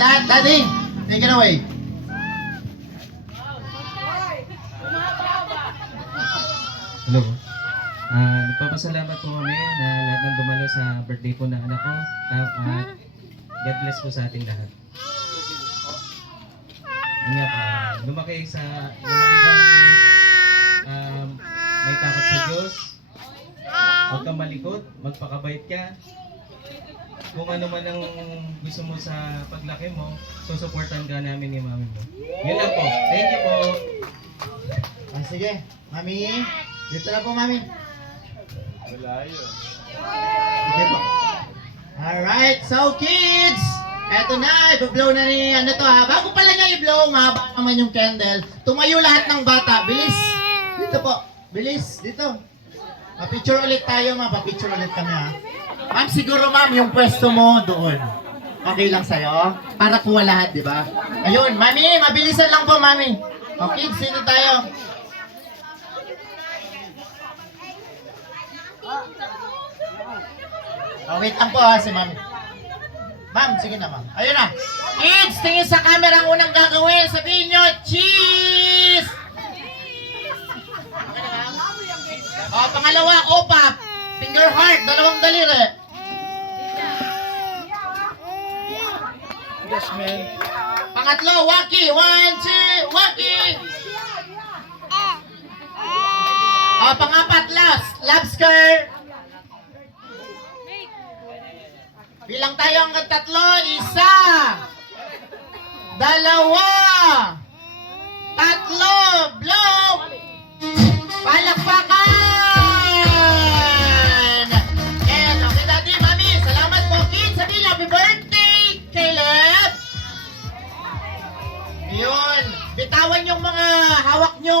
Daddy, take it away. Hello. Nagpapasalamat po kami na lahat ng dumalo sa birthday po ng anak ko. God bless po sa ating lahat. Yun nga, lumaki kang may takot sa Diyos. Huwag kang malikot, magpakabait ka. Kung ano man ang gusto mo sa paglaki mo, susuportan ka namin ni mami mo. Yun lang po. Thank you po. Sige, mami. Dito na po, mami. Malayo. Sige po. Alright, so kids! Eto na, i-blow na ni ano to ha. Bago pala niya i-blow, mahaba naman yung candle. Tumayo lahat ng bata. Bilis. Dito po. Bilis. Dito. Pa-picture ulit tayo, ma. Pa-picture ulit kami ha. Ma'am, siguro ma'am, yung pwesto mo doon. Okay lang sa'yo? Para kuha lahat, di ba? Ayun, mami, mabilisan lang po, mami. O kids, dito tayo. Wait lang po ha, si mami. Ma'am, sige na ma'am. Ayun na. Kids, tingin sa camera ang unang gagawin. Sabihin nyo, cheese! Okay na ba? O, pangalawa, opap. Finger heart, dalawang daliri. Yes, man. Pangatlo, waki. 1, 2, waki. O, pangapat, lobster. Bilang tayo hanggang tatlo. 1, 2, 3, blow! Palakpakan! And okay, Daddy, Mami, salamat po, kids. Sabihin niyo, happy birthday, Caleb! Yun. Bitawan yung mga hawak nyo.